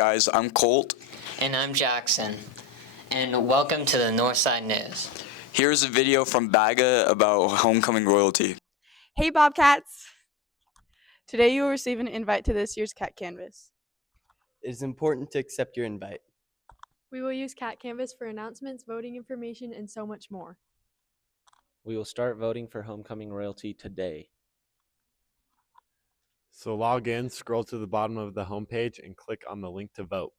guys, I'm Colt. And I'm Jackson. And welcome to the Northside News. Here's a video from Baga about homecoming royalty. Hey Bobcats! Today you will receive an invite to this year's Cat Canvas. It is important to accept your invite. We will use Cat Canvas for announcements, voting information, and so much more. We will start voting for homecoming royalty today. So log in, scroll to the bottom of the homepage, and click on the link to vote.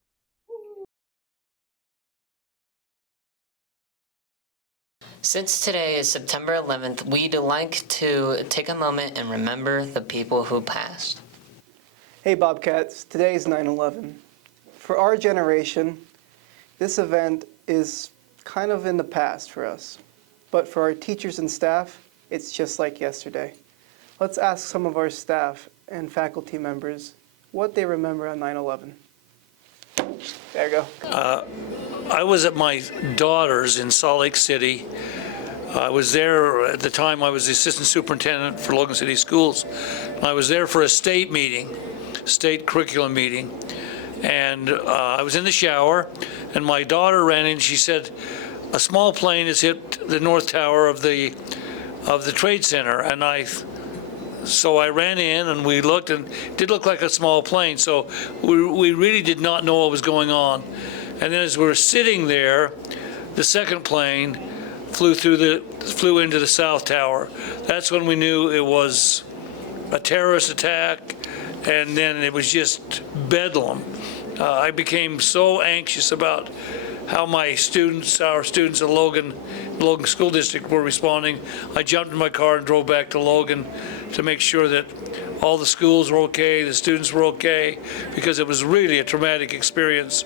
Since today is September 11th, we'd like to take a moment and remember the people who passed. Hey Bobcats, today is 9/11. For our generation, this event is kind of in the past for us. But for our teachers and staff, it's just like yesterday. Let's ask some of our staff and faculty members what they remember on 9/11. There you go. I was at my daughter's in Salt Lake City. I was there at the time. I was the assistant superintendent for Logan City Schools. I was there for a state meeting, state curriculum meeting, and I was in the shower, and my daughter ran in. She said, "A small plane has hit the north tower of the Trade Center," and So I ran in and we looked, and it did look like a small plane. So we really did not know what was going on. And then as we were sitting there, the second plane flew into the south tower. That's when we knew it was a terrorist attack, and then it was just bedlam. I became so anxious about how our students at Logan School District were responding. I jumped in my car and drove back to Logan to make sure that all the schools were okay, the students were okay, because it was really a traumatic experience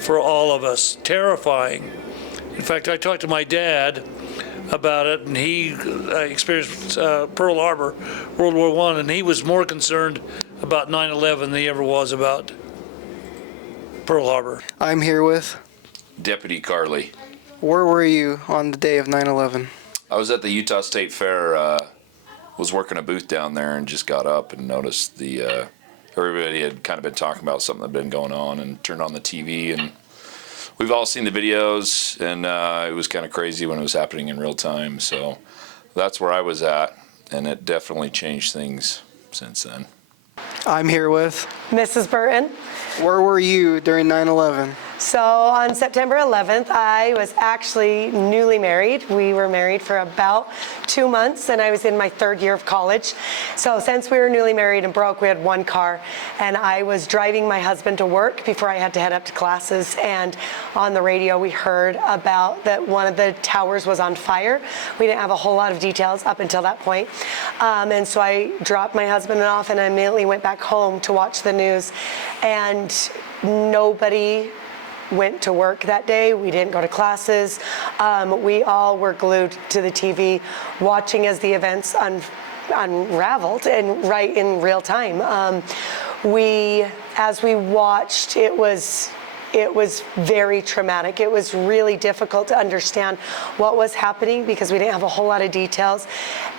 for all of us, terrifying. In fact, I talked to my dad about it, and he experienced Pearl Harbor, World War I, and he was more concerned about 9/11 than he ever was about Pearl Harbor. I'm here with Deputy Carly. Where were you on the day of 9/11? I was at the Utah State Fair, was working a booth down there, and just got up and noticed everybody had kind of been talking about something that had been going on, and turned on the TV, and we've all seen the videos, and it was kind of crazy when it was happening in real time. So that's where I was at, and it definitely changed things since then. I'm here with Mrs. Burton. Where were you during 9/11? So on September 11th, I was actually newly married. We were married for about 2 months, and I was in my 3rd year of college. So since we were newly married and broke, we had one car, and I was driving my husband to work before I had to head up to classes. And on the radio, we heard about that one of the towers was on fire. We didn't have a whole lot of details up until that point. And so I dropped my husband off, and I immediately went back home to watch the news. And nobody went to work that day. We didn't go to classes. We all were glued to the TV, watching as the events unraveled and right in real time. As we watched, it was very traumatic. It was really difficult to understand what was happening because we didn't have a whole lot of details.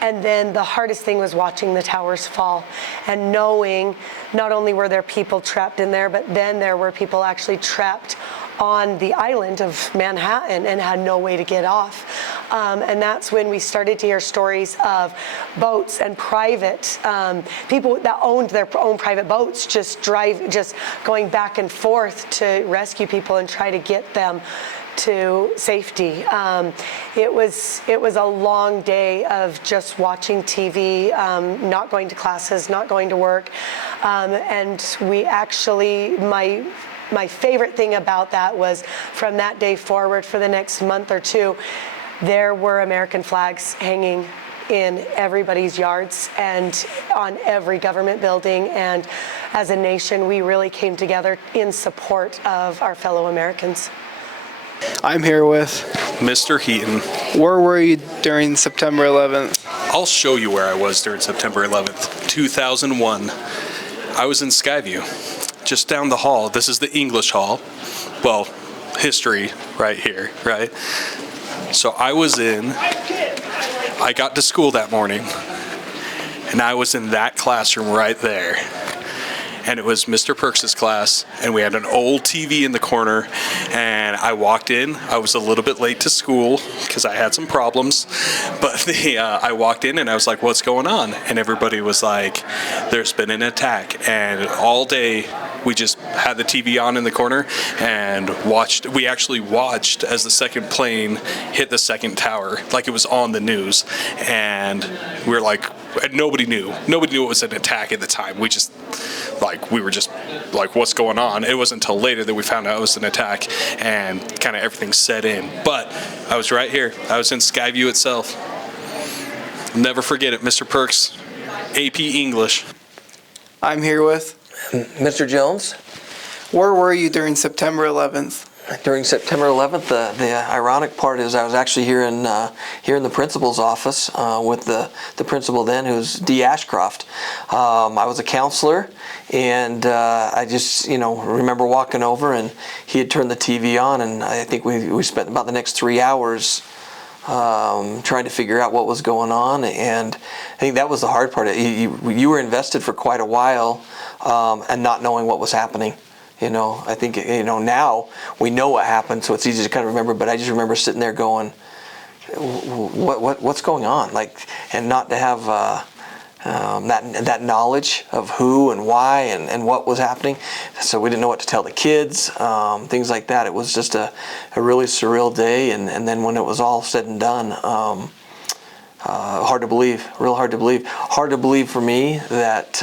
And then the hardest thing was watching the towers fall and knowing not only were there people trapped in there, but then there were people actually trapped on the island of Manhattan and had no way to get off. And that's when we started to hear stories of boats and private people that owned their own private boats just going back and forth to rescue people and try to get them to safety. It was a long day of just watching TV, not going to classes, not going to work, and we actually my favorite thing about that was from that day forward for the next month or two, there were American flags hanging in everybody's yards and on every government building. And as a nation, we really came together in support of our fellow Americans. I'm here with Mr. Heaton. Where were you during September 11th? I'll show you where I was during September 11th, 2001. I was in Skyview, just down the hall. This is the English hall. Well, history right here, right? So I got to school that morning, and I was in that classroom right there. and it was Mr. Perks's class, and we had an old TV in the corner, and I walked in. I was a little bit late to school because I had some problems, but I walked in and I was like, what's going on? And everybody was like, there's been an attack. And all day we just had the TV on in the corner and we actually watched as the second plane hit the second tower, like it was on the news. And we were like, nobody knew it was an attack at the time. We were just like, what's going on? It wasn't until later that we found out it was an attack and kind of everything set in. But I was right here. I was in Skyview itself. I'll never forget it, Mr. Perks, AP English. I'm here with Mr. Jones. Where were you during September 11th? During September 11th, the ironic part is I was actually here in the principal's office with the principal then, who's Dee Ashcroft. I was a counselor, and I just remember walking over, and he had turned the TV on, and I think we spent about the next 3 hours trying to figure out what was going on, and I think that was the hard part. You were invested for quite a while, and not knowing what was happening. I think, now we know what happened, so it's easy to kind of remember, but I just remember sitting there going, what's going on? And not to have that knowledge of who and why and what was happening. So we didn't know what to tell the kids, things like that. It was just a really surreal day, and then when it was all said and done, hard to believe, real hard to believe. Hard to believe for me that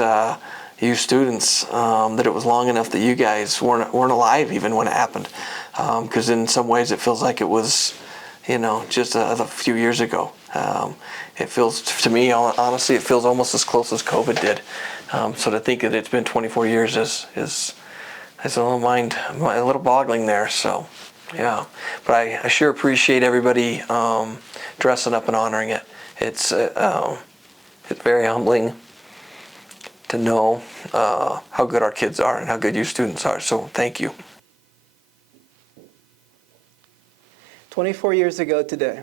you students, that it was long enough that you guys weren't alive even when it happened, because in some ways it feels like it was, just a few years ago. It feels to me, honestly, it feels almost as close as COVID did. So to think that it's been 24 years is a little boggling there. So yeah, but I sure appreciate everybody dressing up and honoring it. It's very humbling to know how good our kids are and how good you students are. So thank you. 24 years ago today,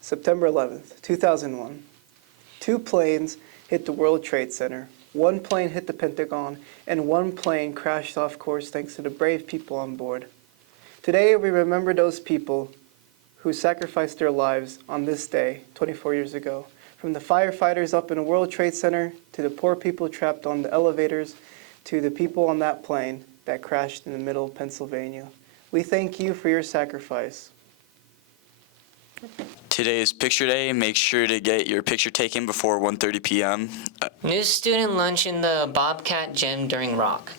September 11th, 2001, 2 planes hit the World Trade Center. 1 plane hit the Pentagon, and 1 plane crashed off course thanks to the brave people on board. Today, we remember those people who sacrificed their lives on this day 24 years ago. From the firefighters up in the World Trade Center, to the poor people trapped on the elevators, to the people on that plane that crashed in the middle of Pennsylvania. We thank you for your sacrifice. Today is picture day. Make sure to get your picture taken before 1:30 p.m. New student lunch in the Bobcat Gym during Rock.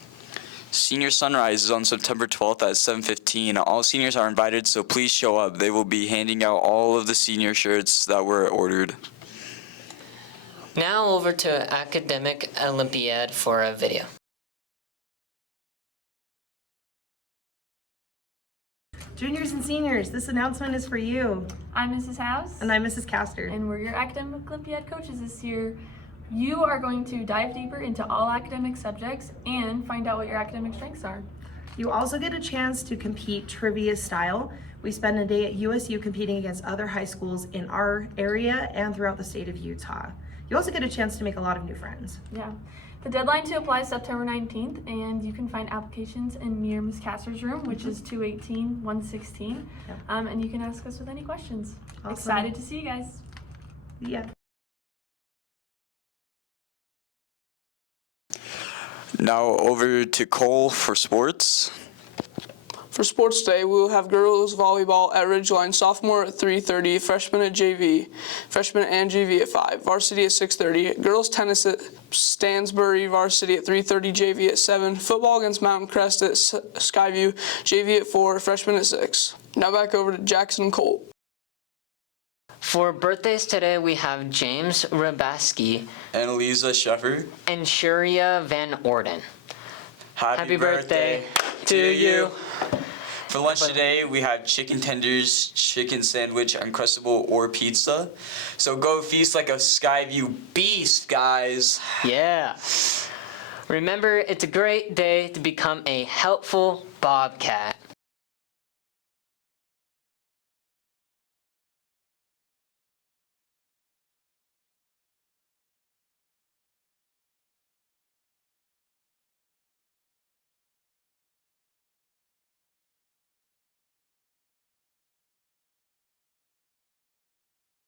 Senior sunrise is on September 12th at 7:15. All seniors are invited, so please show up. They will be handing out all of the senior shirts that were ordered. Now over to Academic Olympiad for a video. Juniors and seniors, this announcement is for you. I'm Mrs. House. And I'm Mrs. Castor. And we're your Academic Olympiad coaches this year. You are going to dive deeper into all academic subjects and find out what your academic strengths are. You also get a chance to compete trivia style. We spend a day at USU competing against other high schools in our area and throughout the state of Utah. You also get a chance to make a lot of new friends. Yeah. The deadline to apply is September 19th, and you can find applications in me or Ms. Castor's room, which is 218-116. Yep. And you can ask us with any questions. Awesome. Excited to see you guys. Yeah. Now over to Cole for sports. For sports day, we will have girls volleyball at Ridgeline, sophomore at 3:30, freshman at JV, freshman and JV at 5, varsity at 6:30, girls tennis at Stansbury, varsity at 3:30, JV at 7, football against Mountain Crest at Skyview, JV at 4, freshman at 6. Now back over to Jackson and Colt. For birthdays today, we have James Rabaski, Annalisa Sheffer, and Shuria Van Orden. Happy birthday to you. For lunch today, we have chicken tenders, chicken sandwich, Uncrustable, or pizza. So go feast like a Skyview beast, guys. Yeah. Remember, it's a great day to become a helpful Bobcat.